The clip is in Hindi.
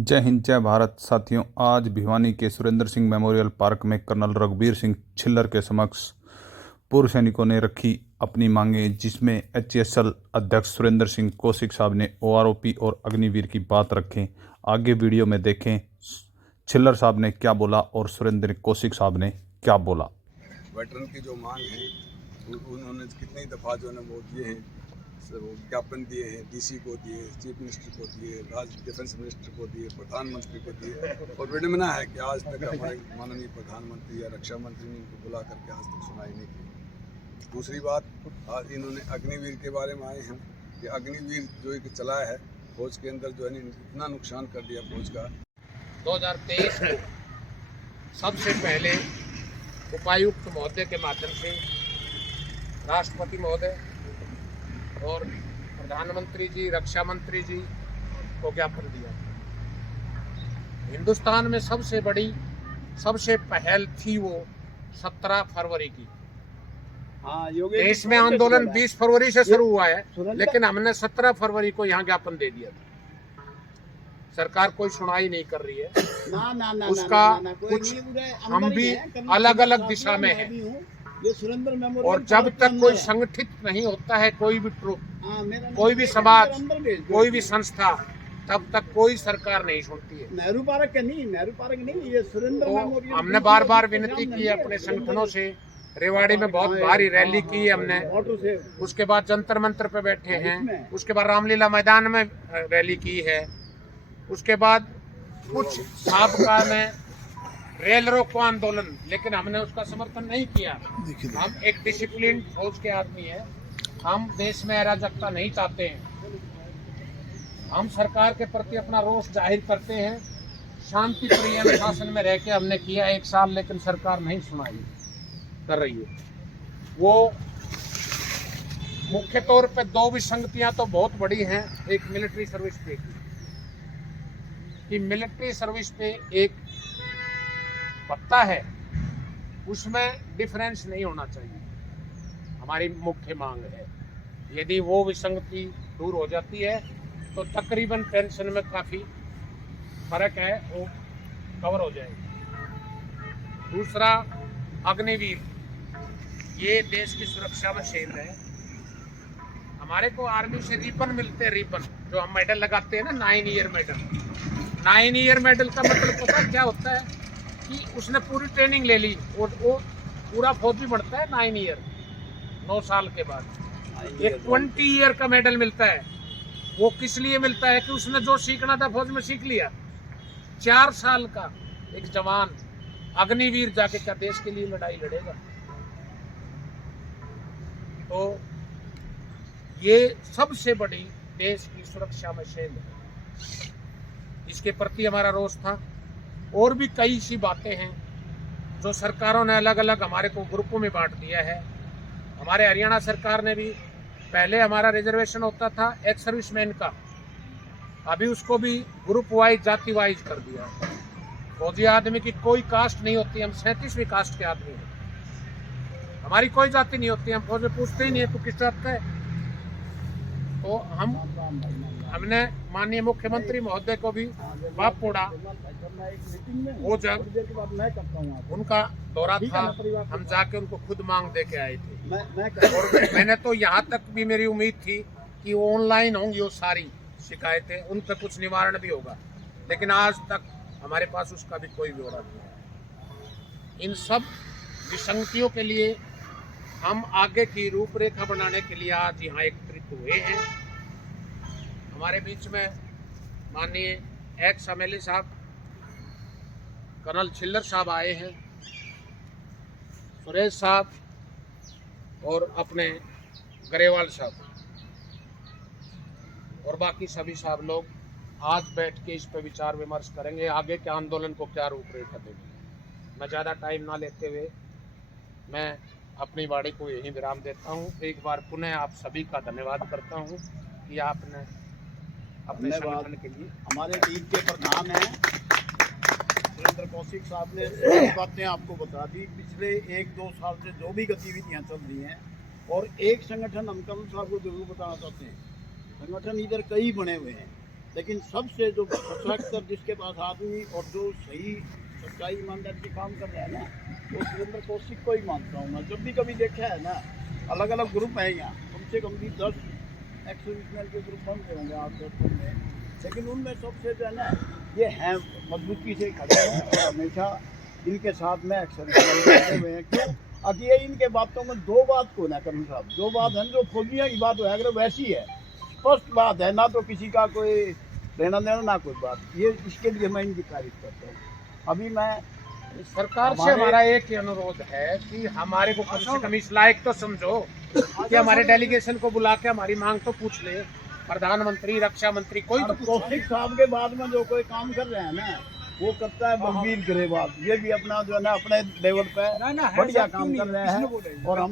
जय हिंद जय भारत साथियों। आज भिवानी के सुरेंद्र सिंह मेमोरियल पार्क में कर्नल रघुबीर सिंह छिल्लर के समक्ष पूर्व सैनिकों ने रखी अपनी मांगें, जिसमें एचएसएल अध्यक्ष सुरेंद्र सिंह कौशिक साहब ने ओआरओपी और अग्निवीर की बात रखें। आगे वीडियो में देखें छिल्लर साहब ने क्या बोला और सुरेंद्र कौशिक साहब ने क्या बोला। वेटरन की जो मांग है उन्होंने कितनी दफ़ा जो है वो दिए हैं, वो ज्ञापन दिए हैं, डीसी को दिए, चीफ मिनिस्टर को दिए, डिफेंस मिनिस्टर को दिए, प्रधानमंत्री को दिए, और विडम्बना है कि आज तक हमारे माननीय प्रधानमंत्री या रक्षा मंत्री ने इनको बुला करके आज तक सुनाई नहीं की। दूसरी बात, आज इन्होंने अग्निवीर के बारे में आए हैं कि अग्निवीर जो एक चलाया है फौज के अंदर, जो है इतना नुकसान कर दिया फौज का। 2023 को सबसे पहले उपायुक्त महोदय के माध्यम से राष्ट्रपति महोदय और प्रधानमंत्री जी, रक्षा मंत्री जी को ज्ञापन दिया। हिंदुस्तान में सबसे पहल थी वो 17 फरवरी की। देश में आंदोलन 20 फरवरी से शुरू हुआ है, लेकिन हमने 17 फरवरी को यहाँ ज्ञापन दे दिया था। सरकार कोई सुनाई नहीं कर रही है। उसका कुछ हम भी अलग अलग दिशा में हैं, और जब तक कोई संगठित नहीं होता है कोई भी ट्रुप, कोई भी समाज, कोई भी संस्था, तब तक कोई सरकार नहीं सुनती है। नेहरू पार्क नहीं, ये सुरेंद्र तो हमने बार बार विनती की है अपने संगठनों से। रेवाड़ी में बहुत भारी रैली की है हमने, उसके बाद जंतर मंतर पे बैठे हैं, उसके बाद रामलीला मैदान में रैली की है, उसके बाद कुछ साबका में रेल रोको आंदोलन, लेकिन हमने उसका समर्थन नहीं किया। हम एक डिसिप्लिन फौज के आदमी हैं, हम देश में अराजकता नहीं चाहते हैं। हम सरकार के प्रति अपना रोष जाहिर करते हैं। शांति प्रिय अनुशासन में रह के हमने किया 1 साल, लेकिन सरकार नहीं सुनाई कर रही है। वो मुख्य तौर पे 2 विसंगतियां तो बहुत बड़ी हैं। एक मिलिट्री सर्विस पे कि मिलिट्री सर्विस पे एक पत्ता है, उसमें डिफरेंस नहीं होना चाहिए, हमारी मुख्य मांग है। यदि वो विसंगति दूर हो जाती है तो तकरीबन पेंशन में काफ़ी फर्क है, वो कवर हो जाएगा। दूसरा, अग्निवीर, ये देश की सुरक्षा में शेर है। हमारे को आर्मी से रिबन मिलते हैं, रिबन जो हम मेडल लगाते हैं ना, 9 ईयर मेडल। 9 ईयर मेडल का मतलब पता क्या होता है कि उसने पूरी ट्रेनिंग ले ली, और वो पूरा फौजी बढ़ता है 9 ईयर, 9 साल के बाद। एक 20 ईयर का मेडल मिलता है। वो किस लिए मिलता है कि उसने जो सीखना था फौज में सीख लिया। 4 साल का एक जवान अग्निवीर जाके क्या देश के लिए लड़ाई लड़ेगा? तो ये सबसे बड़ी देश की सुरक्षा में शेर है। इसके प्रति हमारा रोष था। और भी कई सी बातें हैं जो सरकारों ने अलग अलग हमारे को ग्रुपों में बांट दिया है। हमारे हरियाणा सरकार ने भी, पहले हमारा रिजर्वेशन होता था एक्स सर्विसमैन का, अभी उसको भी ग्रुप वाइज, जाति वाइज कर दिया। फौजी आदमी की कोई कास्ट नहीं होती, हम 37वीं कास्ट के आदमी हैं, हमारी कोई जाति नहीं होती। हम फौज में पूछते ही नहीं है तू किस जात का है। तो हमने माननीय मुख्यमंत्री महोदय को भी बाप पोड़ा। वो जब उनका दौरा था, हम जाके उनको खुद मांग दे के आए थे। और मैंने तो यहाँ तक भी मेरी उम्मीद थी कि वो ऑनलाइन होंगी वो सारी शिकायतें, उन पर कुछ निवारण भी होगा, लेकिन आज तक हमारे पास उसका भी कोई ब्यौरा नहीं है। इन सब विसंगतियों के लिए हम आगे की रूपरेखा बनाने के लिए आज यहाँ एकत्रित हुए हैं। हमारे बीच में माननीय एक्स एमएलए साहब कर्नल छिल्लर साहब आए हैं, सुरेश साहब और अपने गरेवाल साहब, और बाकी सभी साहब लोग आज बैठ के इस पर विचार विमर्श करेंगे, आगे के आंदोलन को क्या रूपरेखा देंगे। मैं ज़्यादा टाइम ना लेते हुए मैं अपनी वाणी को यहीं विराम देता हूँ। एक बार पुनः आप सभी का धन्यवाद करता हूँ कि आपने अपने संगठन के लिए। हमारे टीम के प्रधान हैं सुरेंद्र कौशिक साहब ने सारी बातें आपको बता दी। पिछले 1-2 साल से जो भी गतिविधियां चल रही हैं, और एक संगठन हम कर्नल साहब को जरूर बताना चाहते हैं, संगठन इधर कई बने हुए हैं, लेकिन सबसे जो सशक्त जिसके पास आदमी और जो सही सच्चाई ईमानदारी से काम कर रहा है ना, वो सुरेंद्र कौशिक को ही मानता हूँ मैं। जब भी कभी देखा है ना, अलग अलग ग्रुप है यहाँ, कम से कम भी 10 एक्स-सर्विसमैन के ग्रुप बनते होंगे आप 10 में, लेकिन उनमें सबसे जो है ना, ये हैं मजबूती से खड़े हैं और हमेशा इनके साथ में एक्स-सर्विसमैन खड़े हुए हैं। क्यों? अब ये इनके बातों में दो बात को ना करूँ साहब, दो बात है जो फौजियों की बात है, अगर वैसी है, स्पष्ट बात है, ना तो किसी का कोई लेना देना ना कोई बात, ये इसके लिए मैं इनकी तारीफ करता हूँ। अभी मैं सरकार से हमारा एक ही अनुरोध है कि हमारे को कम से कम इस लायक तो समझो कि हमारे डेलीगेशन को बुला के हमारी मांग तो पूछ ले, प्रधानमंत्री, रक्षा मंत्री, कोई तो पूछ ले। कौशिक साहब के बाद में जो कोई काम कर रहे हैं ना, वो करता है बलबीर ग्रेवाल, ये भी अपना जो है ना अपने लेवल पे बढ़िया काम कर रहे हैं और हम